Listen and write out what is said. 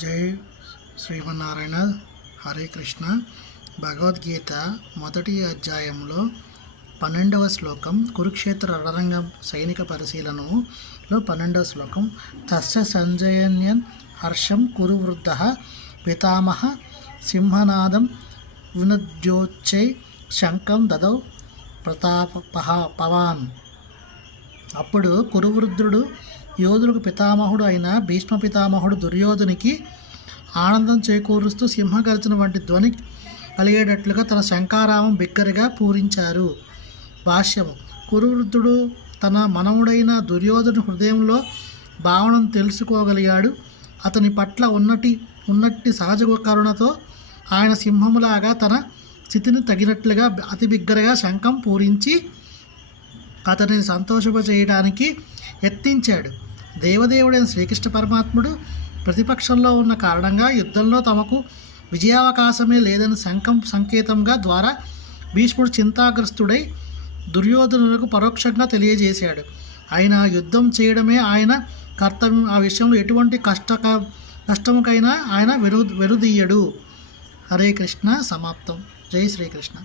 జై శ్రీమన్నారాయణ. హరే కృష్ణ. భగవద్గీత మొదటి అధ్యాయంలో పన్నెండవ శ్లోకం కురుక్షేత్ర రణరంగ సైనిక పరిశీలనలో పన్నెండవ శ్లోకం. తస్య సంజయన్యన్ హర్షం కురు వృద్ధ పితామహ సింహనాదం వినుద్యోచ్చై శంఖం దదౌ ప్రతాప పవాన్. అప్పుడు కురువృద్ధుడు యోధులకు పితామహుడు అయిన భీష్మ పితామహుడు దుర్యోధునికి ఆనందం చేకూరుస్తూ సింహగర్జన వంటి ధ్వని కలిగేటట్లుగా తన శంకారామం బిగ్గరగా పూరించారు. భాష్యము. కురువృద్ధుడు తన మనవుడైన దుర్యోధను హృదయంలో భావనను తెలుసుకోగలిగాడు. అతని పట్ల ఉన్నటి ఉన్నట్టి సహజ కరుణతో ఆయన సింహములాగా తన స్థితిని తగినట్లుగా అతి బిగ్గరగా శంఖం పూరించి అతనిని సంతోషింపజేయడానికి యత్నించాడు. దేవదేవుడైన శ్రీకృష్ణ పరమాత్ముడు ప్రతిపక్షంలో ఉన్న కారణంగా యుద్ధంలో తమకు విజయావకాశమే లేదని శంఖం సంకేతంగా ద్వారా భీష్ముడు చింతాగ్రస్తుడై దుర్యోధనులకు పరోక్షంగా తెలియజేశాడు. ఆయన యుద్ధం చేయడమే ఆయన కర్తవ్యం. ఆ విషయంలో ఎటువంటి కష్టక కష్టముకైనా ఆయన వెరు వెరుదీయడు. హరే కృష్ణ. సమాప్తం. జై శ్రీకృష్ణ.